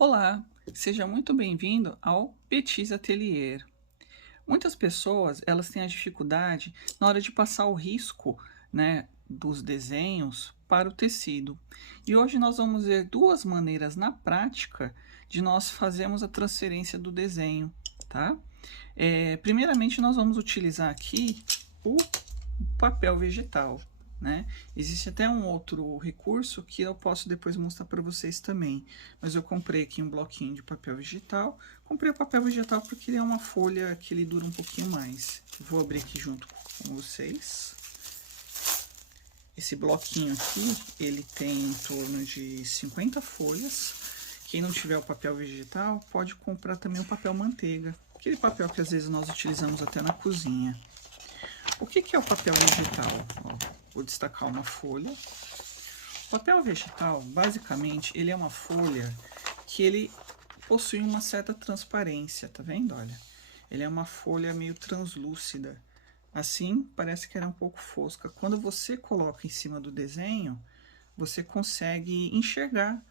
Olá, seja muito bem-vindo ao Petis Atelier. Muitas pessoas, elas têm a dificuldade na hora de passar o risco, né, dos desenhos para o tecido. E hoje nós vamos ver duas maneiras na prática de nós fazermos a transferência do desenho, tá? Primeiramente, nós vamos utilizar aqui o papel vegetal, né? Existe até um outro recurso que eu posso depois mostrar para vocês também, mas eu comprei aqui um bloquinho de papel vegetal. Comprei o papel vegetal porque ele é uma folha que ele dura um pouquinho mais. Vou abrir aqui junto com vocês. Esse bloquinho aqui, ele tem em torno de 50 folhas. Quem não tiver o papel vegetal, pode comprar também o papel manteiga, aquele papel que às vezes nós utilizamos até na cozinha. O que é o papel vegetal? Ó, vou destacar uma folha. O papel vegetal, basicamente, ele é uma folha que ele possui uma certa transparência, tá vendo? Olha, ele é uma folha meio translúcida. Assim, parece que era um pouco fosca. Quando você coloca em cima do desenho, você consegue enxergar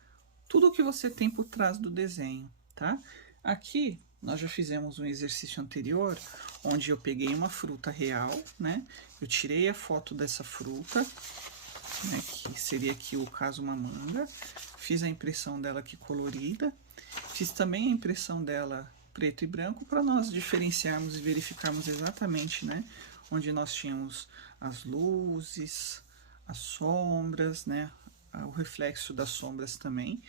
tudo o que você tem por trás do desenho, tá? Aqui, nós já fizemos um exercício anterior, onde eu peguei uma fruta real, né? Eu tirei a foto dessa fruta, né, que seria aqui o caso uma manga, fiz a impressão dela aqui colorida, fiz também a impressão dela preto e branco para nós diferenciarmos e verificarmos exatamente, né, onde nós tínhamos as luzes, as sombras, né, o reflexo das sombras também.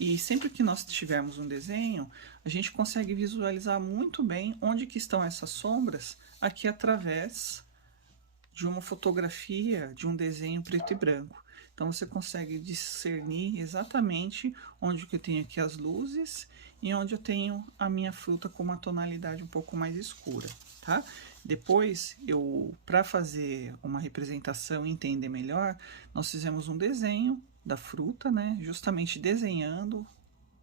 E sempre que nós tivermos um desenho, a gente consegue visualizar muito bem onde que estão essas sombras aqui através de uma fotografia de um desenho preto e branco. Então você consegue discernir exatamente onde que eu tenho aqui as luzes e onde eu tenho a minha fruta com uma tonalidade um pouco mais escura, tá? Depois, para fazer uma representação e entender melhor, nós fizemos um desenho da fruta, né? Justamente desenhando,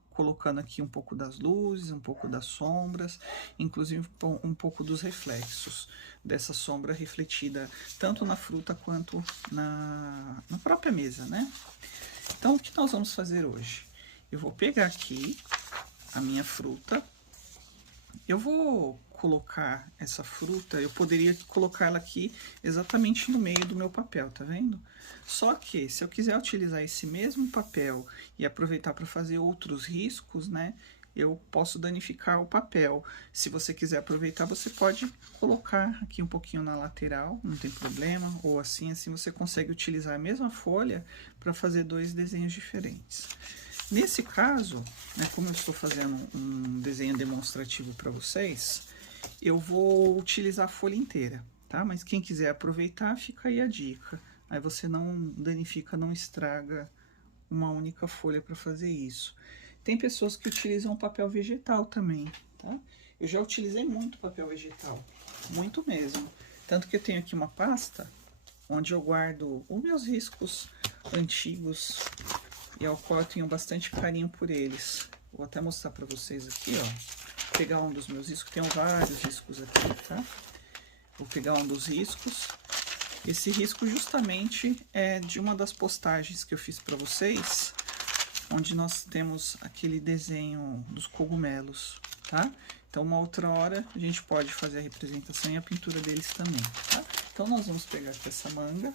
colocando aqui um pouco das luzes, um pouco das sombras, inclusive um pouco dos reflexos dessa sombra refletida tanto na fruta quanto na própria mesa, né? Então, o que nós vamos fazer hoje? Eu vou pegar aqui a minha fruta, eu vou colocar essa fruta, eu poderia colocar ela aqui exatamente no meio do meu papel, tá vendo? Só que, se eu quiser utilizar esse mesmo papel e aproveitar para fazer outros riscos, né, eu posso danificar o papel. Se você quiser aproveitar, você pode colocar aqui um pouquinho na lateral, não tem problema, ou assim você consegue utilizar a mesma folha para fazer dois desenhos diferentes. Nesse caso, né, como eu estou fazendo um desenho demonstrativo para vocês, eu vou utilizar a folha inteira, tá? Mas quem quiser aproveitar, fica aí a dica. Aí você não danifica, não estraga uma única folha para fazer isso. Tem pessoas que utilizam papel vegetal também, tá? Eu já utilizei muito papel vegetal, muito mesmo. Tanto que eu tenho aqui uma pasta onde eu guardo os meus riscos antigos e ao qual eu tenho bastante carinho por eles. Vou até mostrar para vocês aqui, ó. Vou pegar um dos meus riscos, tenho vários riscos aqui, tá? Vou pegar um dos riscos. Esse risco justamente é de uma das postagens que eu fiz para vocês, onde nós temos aquele desenho dos cogumelos, tá? Então, uma outra hora, a gente pode fazer a representação e a pintura deles também, tá? Então, nós vamos pegar aqui essa manga.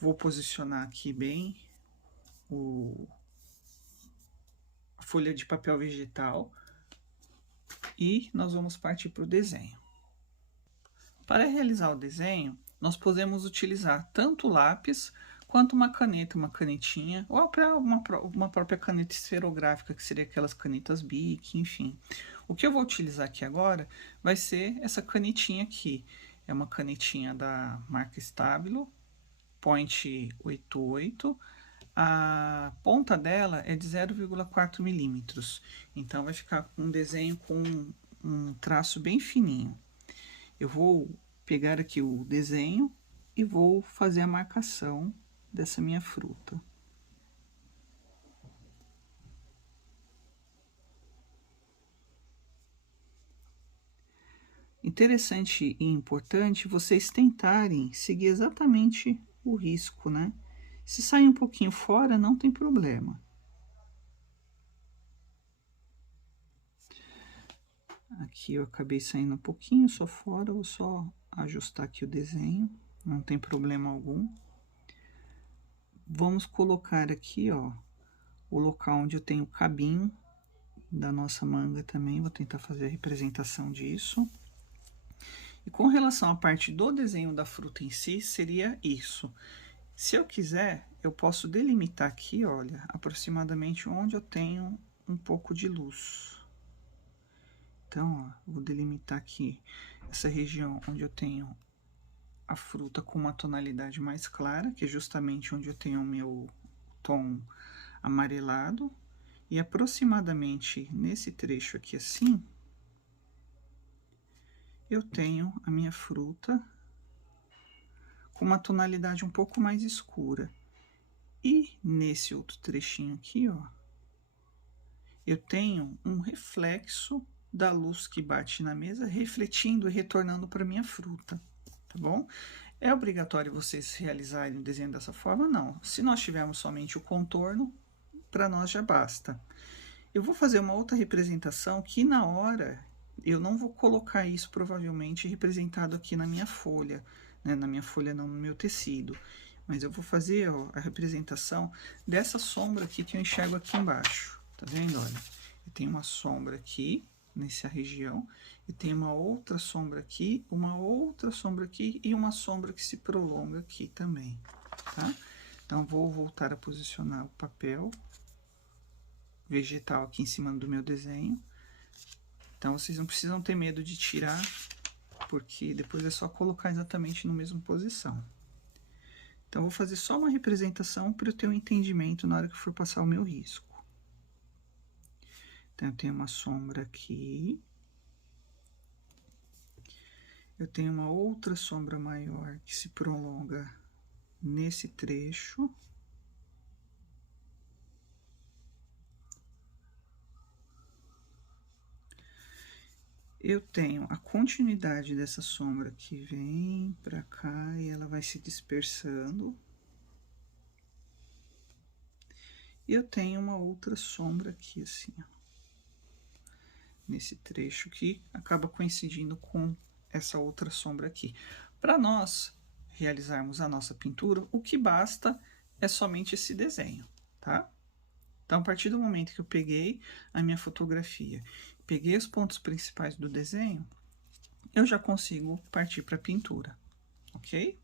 Vou posicionar aqui bem a folha de papel vegetal e nós vamos partir para o desenho. Para realizar o desenho, nós podemos utilizar tanto lápis quanto uma caneta, uma canetinha, ou uma própria caneta esferográfica, que seria aquelas canetas Bic, enfim. O que eu vou utilizar aqui agora vai ser essa canetinha aqui. É uma canetinha da marca Stabilo, Point 88. A ponta dela é de 0,4 milímetros, então vai ficar um desenho com um traço bem fininho. Eu vou pegar aqui o desenho e vou fazer a marcação dessa minha fruta. Interessante e importante vocês tentarem seguir exatamente o risco, né? Se sair um pouquinho fora, não tem problema. Aqui eu acabei saindo um pouquinho só fora, vou só ajustar aqui o desenho, não tem problema algum. Vamos colocar aqui, ó, o local onde eu tenho o cabinho da nossa manga também, vou tentar fazer a representação disso. E com relação à parte do desenho da fruta em si, seria isso. Se eu quiser, eu posso delimitar aqui, olha, aproximadamente onde eu tenho um pouco de luz. Então, ó, vou delimitar aqui essa região onde eu tenho a fruta com uma tonalidade mais clara, que é justamente onde eu tenho o meu tom amarelado. E aproximadamente nesse trecho aqui assim, eu tenho a minha fruta com uma tonalidade um pouco mais escura. E nesse outro trechinho aqui, ó, eu tenho um reflexo da luz que bate na mesa, refletindo e retornando para minha fruta, tá bom? É obrigatório vocês realizarem o desenho dessa forma? Não. Se nós tivermos somente o contorno, para nós já basta. Eu vou fazer uma outra representação que na hora eu não vou colocar isso provavelmente representado aqui na minha folha, né? Na minha folha não, no meu tecido. Mas eu vou fazer, ó, a representação dessa sombra aqui que eu enxergo aqui embaixo. Tá vendo? Olha, eu tenho uma sombra aqui, nessa região, e tem uma outra sombra aqui, uma outra sombra aqui e uma sombra que se prolonga aqui também, tá? Então, vou voltar a posicionar o papel vegetal aqui em cima do meu desenho. Então, vocês não precisam ter medo de tirar, porque depois é só colocar exatamente na mesma posição. Então, vou fazer só uma representação para eu ter um entendimento na hora que for passar o meu risco. Então, eu tenho uma sombra aqui. Eu tenho uma outra sombra maior que se prolonga nesse trecho. Eu tenho a continuidade dessa sombra que vem pra cá e ela vai se dispersando. E eu tenho uma outra sombra aqui, assim, ó, nesse trecho que acaba coincidindo com essa outra sombra aqui. Para nós realizarmos a nossa pintura, o que basta é somente esse desenho, tá? Então, a partir do momento que eu peguei a minha fotografia, peguei os pontos principais do desenho, eu já consigo partir para a pintura, ok?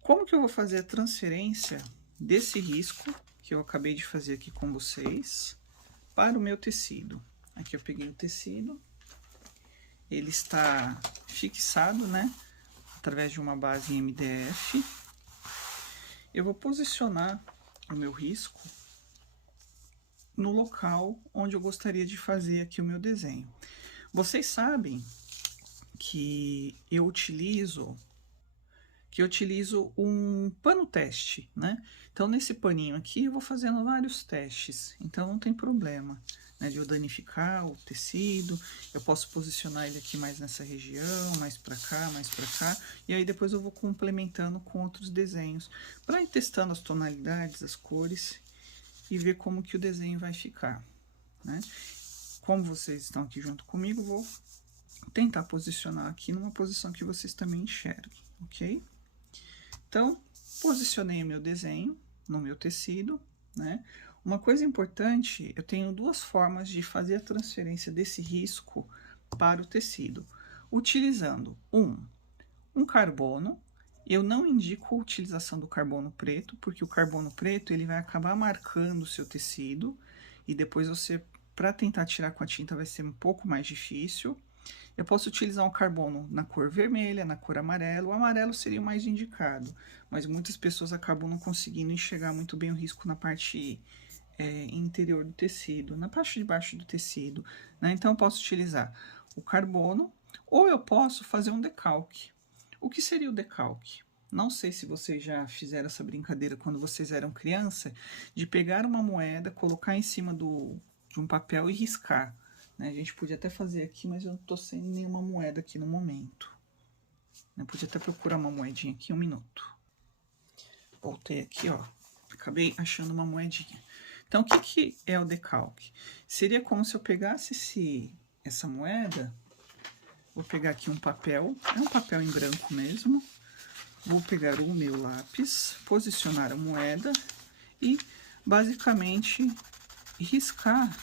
Como que eu vou fazer a transferência desse risco que eu acabei de fazer aqui com vocês para o meu tecido? Aqui eu peguei o tecido, ele está fixado, né, através de uma base em MDF. Eu vou posicionar o meu risco no local onde eu gostaria de fazer aqui o meu desenho. Vocês sabem que eu utilizo um pano teste, né? Então, nesse paninho aqui, eu vou fazendo vários testes, então não tem problema, né, de eu danificar o tecido. Eu posso posicionar ele aqui mais nessa região, mais para cá, e aí depois eu vou complementando com outros desenhos, para ir testando as tonalidades, as cores, e ver como que o desenho vai ficar, né? Como vocês estão aqui junto comigo, vou tentar posicionar aqui numa posição que vocês também enxerguem, ok? Então, posicionei o meu desenho no meu tecido, né? Uma coisa importante, eu tenho duas formas de fazer a transferência desse risco para o tecido. Utilizando um carbono. Eu não indico a utilização do carbono preto, porque o carbono preto ele vai acabar marcando o seu tecido e depois você, para tentar tirar com a tinta, vai ser um pouco mais difícil. Eu posso utilizar um carbono na cor vermelha, na cor amarela. O amarelo seria o mais indicado, mas muitas pessoas acabam não conseguindo enxergar muito bem o risco na parte interior do tecido, na parte de baixo do tecido, né? Então, eu posso utilizar o carbono ou eu posso fazer um decalque. O que seria o decalque? Não sei se vocês já fizeram essa brincadeira quando vocês eram criança, de pegar uma moeda, colocar em cima de um papel e riscar. Né? A gente podia até fazer aqui, mas eu não estou sem nenhuma moeda aqui no momento. Eu podia até procurar uma moedinha aqui, um minuto. Voltei aqui, ó. Acabei achando uma moedinha. Então, o que é o decalque? Seria como se eu pegasse essa moeda, vou pegar aqui um papel, é um papel em branco mesmo. Vou pegar o meu lápis, posicionar a moeda e basicamente riscar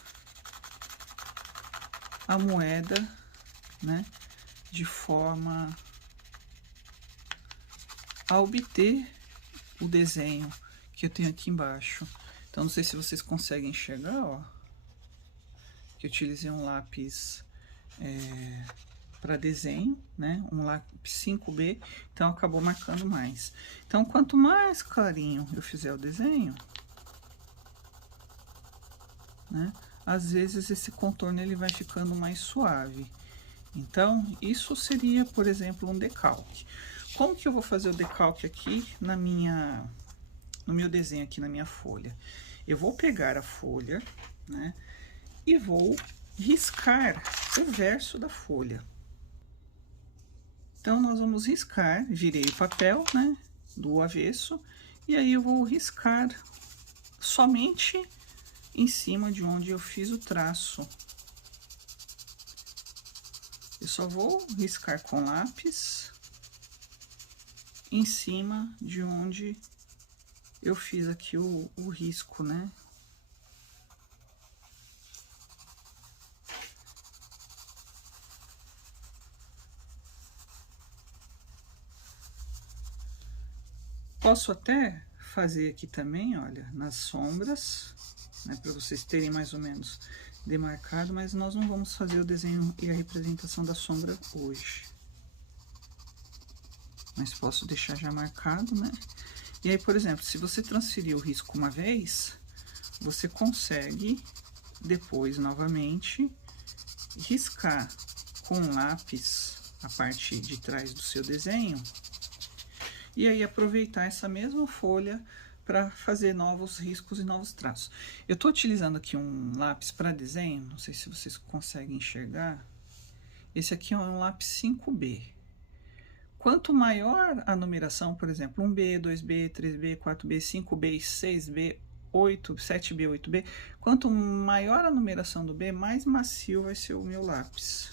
a moeda, né, de forma a obter o desenho que eu tenho aqui embaixo. Então, não sei se vocês conseguem enxergar, ó, que eu utilizei um lápis para desenho, né, um lápis 5B, então acabou marcando mais. Então, quanto mais clarinho eu fizer o desenho, né, às vezes esse contorno ele vai ficando mais suave. Então, isso seria, por exemplo, um decalque. Como que eu vou fazer o decalque aqui no meu desenho aqui na minha folha? Eu vou pegar a folha, né, e vou riscar o verso da folha. Então, nós vamos riscar, virei o papel, né, do avesso, e aí eu vou riscar somente em cima de onde eu fiz o traço. Eu só vou riscar com lápis em cima de onde eu fiz aqui o risco, né? Posso até fazer aqui também, olha, nas sombras, né, para vocês terem mais ou menos demarcado, mas nós não vamos fazer o desenho e a representação da sombra hoje. Mas posso deixar já marcado, né? E aí, por exemplo, se você transferir o risco uma vez, você consegue depois, novamente, riscar com lápis a parte de trás do seu desenho, e aí aproveitar essa mesma folha para fazer novos riscos e novos traços. Eu estou utilizando aqui um lápis para desenho, não sei se vocês conseguem enxergar. Esse aqui é um lápis 5B. Quanto maior a numeração, por exemplo, 1B, 2B, 3B, 4B, 5B, 6B, 8, 7B, 8B, quanto maior a numeração do B, mais macio vai ser o meu lápis.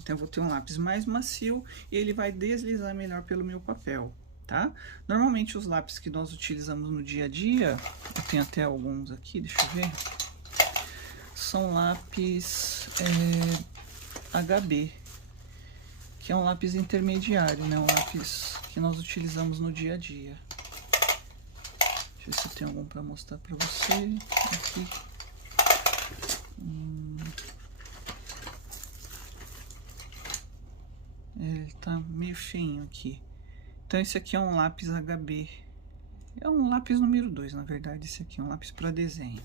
Então, eu vou ter um lápis mais macio e ele vai deslizar melhor pelo meu papel, tá? Normalmente, os lápis que nós utilizamos no dia a dia, eu tenho até alguns aqui, deixa eu ver, são lápis HB, que é um lápis intermediário, né? Um lápis que nós utilizamos no dia a dia. Deixa eu ver se eu tenho algum para mostrar para você. Aqui. Ele tá meio feinho aqui. Então, esse aqui é um lápis HB. É um lápis número 2, na verdade. Esse aqui é um lápis para desenho.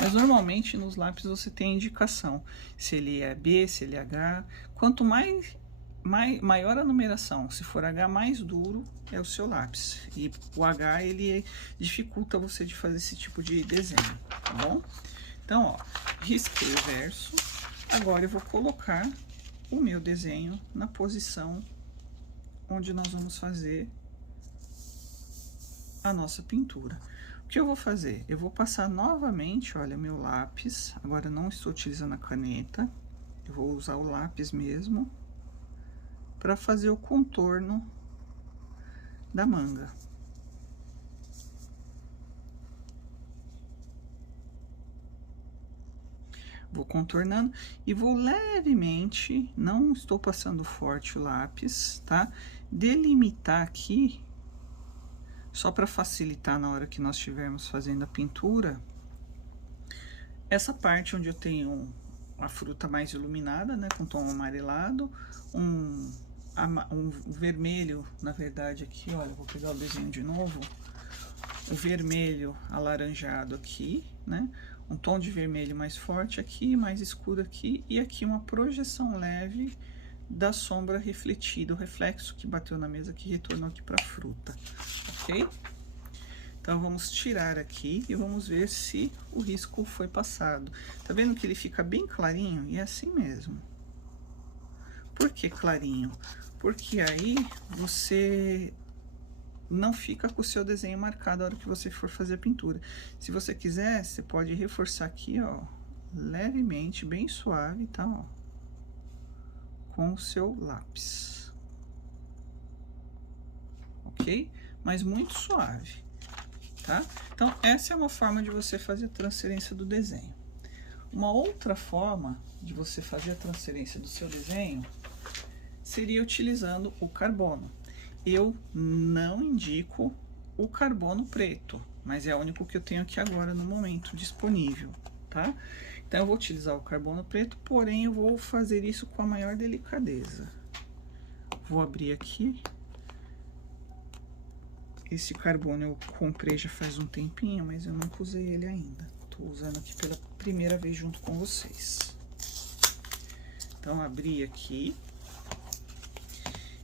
Mas, normalmente, nos lápis você tem a indicação. Se ele é B, se ele é H. Quanto maior a numeração, se for H, mais duro é o seu lápis. E o H, ele dificulta você de fazer esse tipo de desenho, tá bom? Então, ó, risquei o verso. Agora, eu vou colocar o meu desenho na posição onde nós vamos fazer a nossa pintura. O que eu vou fazer? Eu vou passar novamente, olha, meu lápis. Agora, eu não estou utilizando a caneta. Eu vou usar o lápis mesmo para fazer o contorno da manga. Vou contornando e vou levemente, não estou passando forte o lápis, tá? Delimitar aqui, só para facilitar na hora que nós estivermos fazendo a pintura, essa parte onde eu tenho a fruta mais iluminada, né, com tom amarelado, um vermelho, na verdade, aqui, olha, vou pegar o desenho de novo, o vermelho alaranjado aqui, né, um tom de vermelho mais forte aqui, mais escuro aqui, e aqui uma projeção leve da sombra refletida, o reflexo que bateu na mesa que retornou aqui para a fruta, ok? Então, vamos tirar aqui e vamos ver se o risco foi passado. Tá vendo que ele fica bem clarinho? E é assim mesmo. Por que clarinho? Porque aí você não fica com o seu desenho marcado na hora que você for fazer a pintura. Se você quiser, você pode reforçar aqui, ó, levemente, bem suave, tá, ó, com o seu lápis, ok? Mas muito suave, tá? Então, essa é uma forma de você fazer a transferência do desenho. Uma outra forma de você fazer a transferência do seu desenho seria utilizando o carbono. Eu não indico o carbono preto, mas é o único que eu tenho aqui agora no momento disponível, tá? Então, eu vou utilizar o carbono preto, porém, eu vou fazer isso com a maior delicadeza. Vou abrir aqui. Esse carbono eu comprei já faz um tempinho, mas eu nunca usei ele ainda. Tô usando aqui pela primeira vez junto com vocês. Então, abri aqui.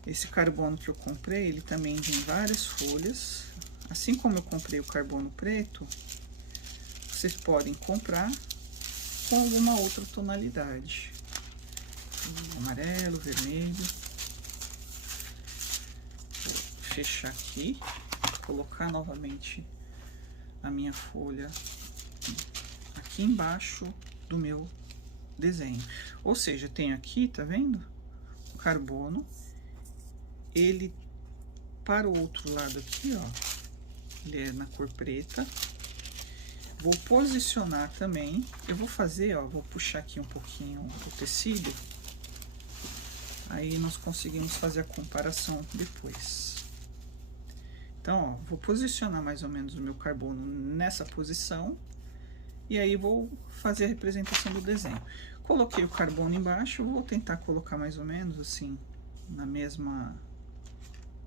Esse carbono que eu comprei, ele também vem em várias folhas. Assim como eu comprei o carbono preto, vocês podem comprar com alguma outra tonalidade. Amarelo, vermelho. Vou fechar aqui, colocar novamente a minha folha aqui embaixo do meu desenho. Ou seja, tenho aqui, tá vendo? O carbono. Ele, para o outro lado aqui, ó, ele é na cor preta. Vou posicionar também, eu vou fazer, ó, vou puxar aqui um pouquinho o tecido, aí nós conseguimos fazer a comparação depois. Então, ó, vou posicionar mais ou menos o meu carbono nessa posição, e aí vou fazer a representação do desenho. Coloquei o carbono embaixo, vou tentar colocar mais ou menos assim, na mesma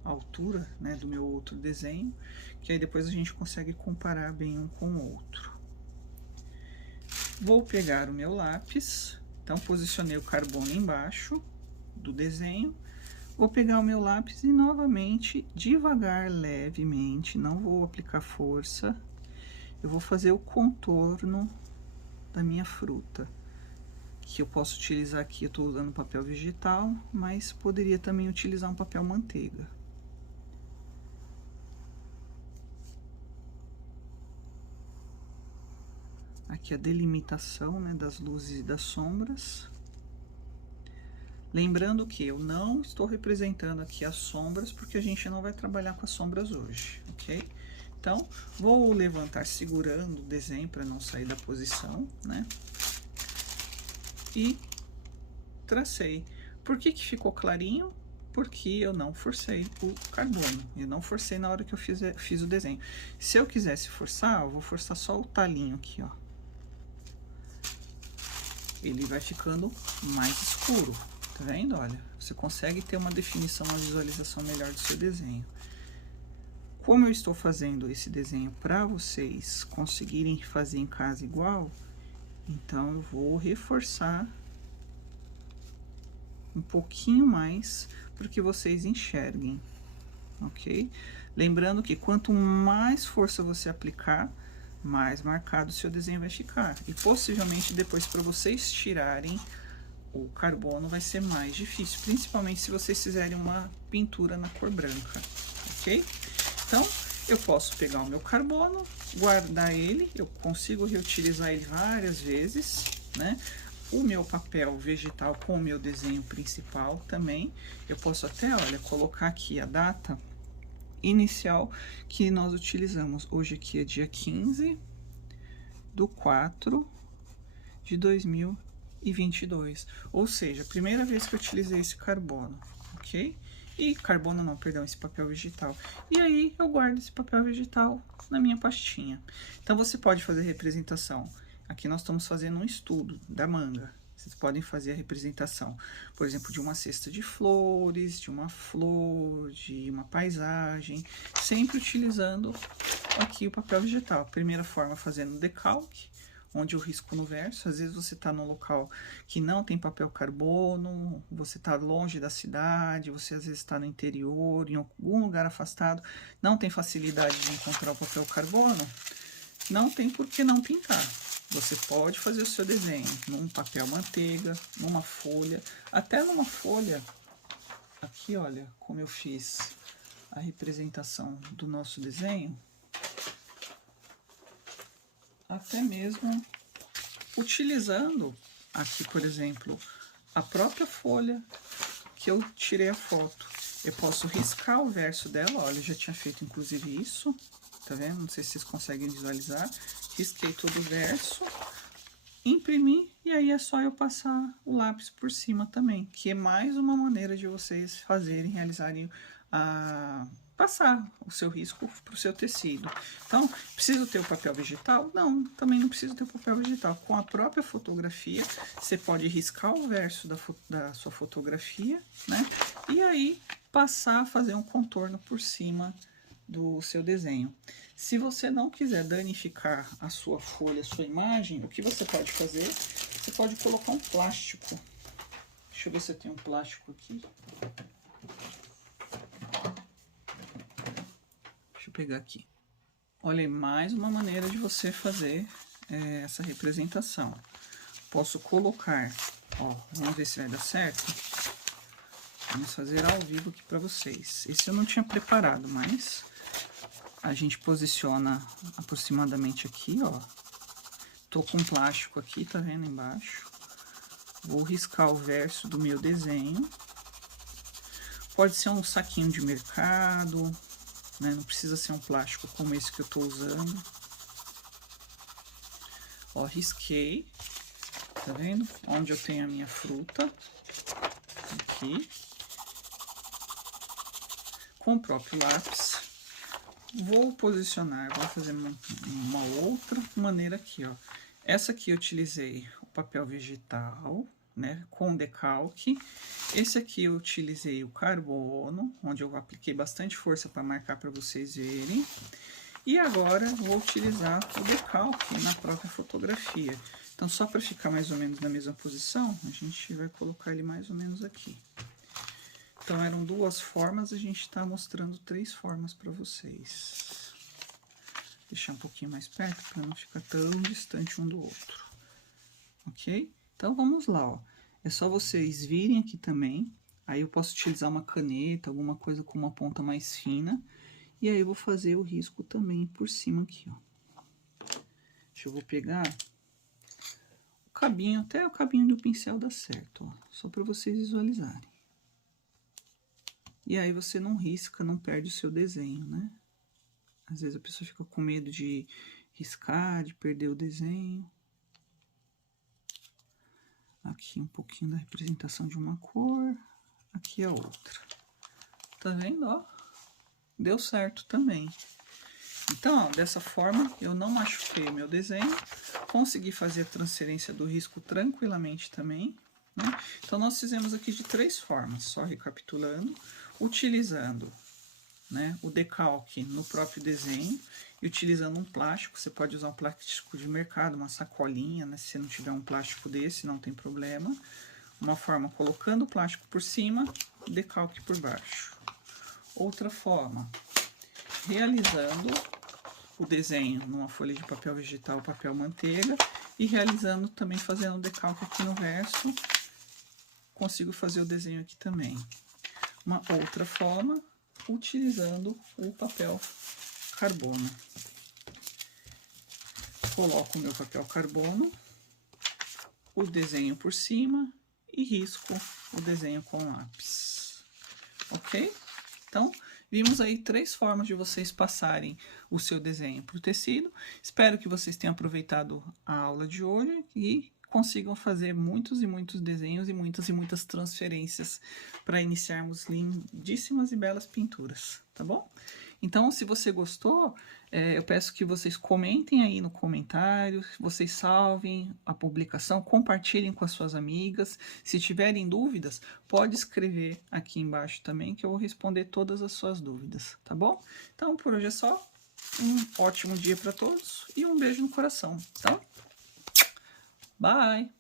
altura, né, do meu outro desenho, que aí depois a gente consegue comparar bem um com o outro. Vou pegar o meu lápis, então posicionei o carbono embaixo do desenho, vou pegar o meu lápis e novamente, devagar, levemente, não vou aplicar força, eu vou fazer o contorno da minha fruta, que eu posso utilizar aqui, eu tô usando papel vegetal, mas poderia também utilizar um papel manteiga. Aqui a delimitação, né, das luzes e das sombras. Lembrando que eu não estou representando aqui as sombras, porque a gente não vai trabalhar com as sombras hoje, ok? Então, vou levantar segurando o desenho para não sair da posição, né? E tracei. Por que que ficou clarinho? Porque eu não forcei o carbono, eu não forcei na hora que eu fiz o desenho. Se eu quisesse forçar, eu vou forçar só o talinho aqui, ó. Ele vai ficando mais escuro, tá vendo? Olha, você consegue ter uma definição, uma visualização melhor do seu desenho. Como eu estou fazendo esse desenho para vocês conseguirem fazer em casa igual, então eu vou reforçar um pouquinho mais para que vocês enxerguem, ok? Lembrando que quanto mais força você aplicar, mais marcado o seu desenho vai ficar. E possivelmente depois, para vocês tirarem o carbono, vai ser mais difícil, principalmente se vocês fizerem uma pintura na cor branca, ok? Então, eu posso pegar o meu carbono, guardar ele, eu consigo reutilizar ele várias vezes, né? O meu papel vegetal com o meu desenho principal também, eu posso até, olha, colocar aqui a data inicial que nós utilizamos. Hoje aqui é dia 15/4/2022, ou seja, a primeira vez que eu utilizei esse carbono, ok? E carbono não, perdão, esse papel vegetal. E aí eu guardo esse papel vegetal na minha pastinha. Então você pode fazer representação. Aqui nós estamos fazendo um estudo da manga. Vocês podem fazer a representação, por exemplo, de uma cesta de flores, de uma flor, de uma paisagem, sempre utilizando aqui o papel vegetal. Primeira forma, fazendo decalque, onde eu risco no verso. Às vezes você está num local que não tem papel carbono, você está longe da cidade, você às vezes está no interior, em algum lugar afastado, não tem facilidade de encontrar o papel carbono, não tem por que não pintar. Você pode fazer o seu desenho num papel manteiga, numa folha, até numa folha. Aqui, olha, como eu fiz a representação do nosso desenho. Até mesmo utilizando aqui, por exemplo, a própria folha que eu tirei a foto. Eu posso riscar o verso dela, olha, eu já tinha feito inclusive isso, tá vendo? Não sei se vocês conseguem visualizar. Risquei todo o verso, imprimi e aí é só eu passar o lápis por cima também, que é mais uma maneira de vocês realizarem passar o seu risco para o seu tecido. Então, preciso ter o papel vegetal? Não, também não preciso ter o papel vegetal. Com a própria fotografia, você pode riscar o verso da sua fotografia, né? E aí, passar a fazer um contorno por cima do seu desenho. Se você não quiser danificar a sua folha, a sua imagem, o que você pode fazer? Você pode colocar um plástico. Deixa eu ver se eu tenho um plástico aqui. Deixa eu pegar aqui. Olha aí, mais uma maneira de você fazer essa representação. Posso colocar, ó, vamos ver se vai dar certo. Vamos fazer ao vivo aqui para vocês. Esse eu não tinha preparado, mas a gente posiciona aproximadamente aqui, ó. Tô com plástico aqui, tá vendo embaixo? Vou riscar o verso do meu desenho. Pode ser um saquinho de mercado, né? Não precisa ser um plástico como esse que eu tô usando. Ó, risquei, tá vendo? Onde eu tenho a minha fruta, aqui. Com o próprio lápis. Vou posicionar, vou fazer uma outra maneira aqui, ó. Essa aqui eu utilizei o papel vegetal, né, com decalque. Esse aqui eu utilizei o carbono, onde eu apliquei bastante força para marcar para vocês verem. E agora vou utilizar o decalque na própria fotografia. Então, só para ficar mais ou menos na mesma posição, a gente vai colocar ele mais ou menos aqui. Então, eram duas formas, a gente está mostrando 3 formas para vocês. Deixar um pouquinho mais perto, para não ficar tão distante um do outro. Ok? Então, vamos lá, ó. É só vocês virem aqui também. Aí, eu posso utilizar uma caneta, alguma coisa com uma ponta mais fina. E aí, eu vou fazer o risco também por cima aqui, ó. Deixa eu vou pegar o cabinho, até o cabinho do pincel dá certo, ó. Só para vocês visualizarem. E aí você não risca, não perde o seu desenho, né? Às vezes a pessoa fica com medo de riscar, de perder o desenho. Aqui um pouquinho da representação de uma cor, aqui a outra. Tá vendo, ó? Deu certo também. Então, ó, dessa forma, eu não machuquei o meu desenho. Consegui fazer a transferência do risco tranquilamente também, né? Então, nós fizemos aqui de 3 formas, só recapitulando. Utilizando, né, o decalque no próprio desenho e utilizando um plástico. Você pode usar um plástico de mercado, uma sacolinha, né, se você não tiver um plástico desse, não tem problema. Uma forma colocando o plástico por cima, decalque por baixo. Outra forma, realizando o desenho numa folha de papel vegetal, papel manteiga, e realizando também, fazendo decalque aqui no verso, consigo fazer o desenho aqui também. Uma outra forma, utilizando o papel carbono. Coloco o meu papel carbono, o desenho por cima e risco o desenho com lápis. Ok? Então, vimos aí 3 formas de vocês passarem o seu desenho para o tecido. Espero que vocês tenham aproveitado a aula de hoje e consigam fazer muitos e muitos desenhos e muitas transferências para iniciarmos lindíssimas e belas pinturas, tá bom? Então, se você gostou, eu peço que vocês comentem aí no comentário, vocês salvem a publicação, compartilhem com as suas amigas. Se tiverem dúvidas, pode escrever aqui embaixo também, que eu vou responder todas as suas dúvidas, tá bom? Então, por hoje é só. Um ótimo dia para todos e um beijo no coração, tá? Bye!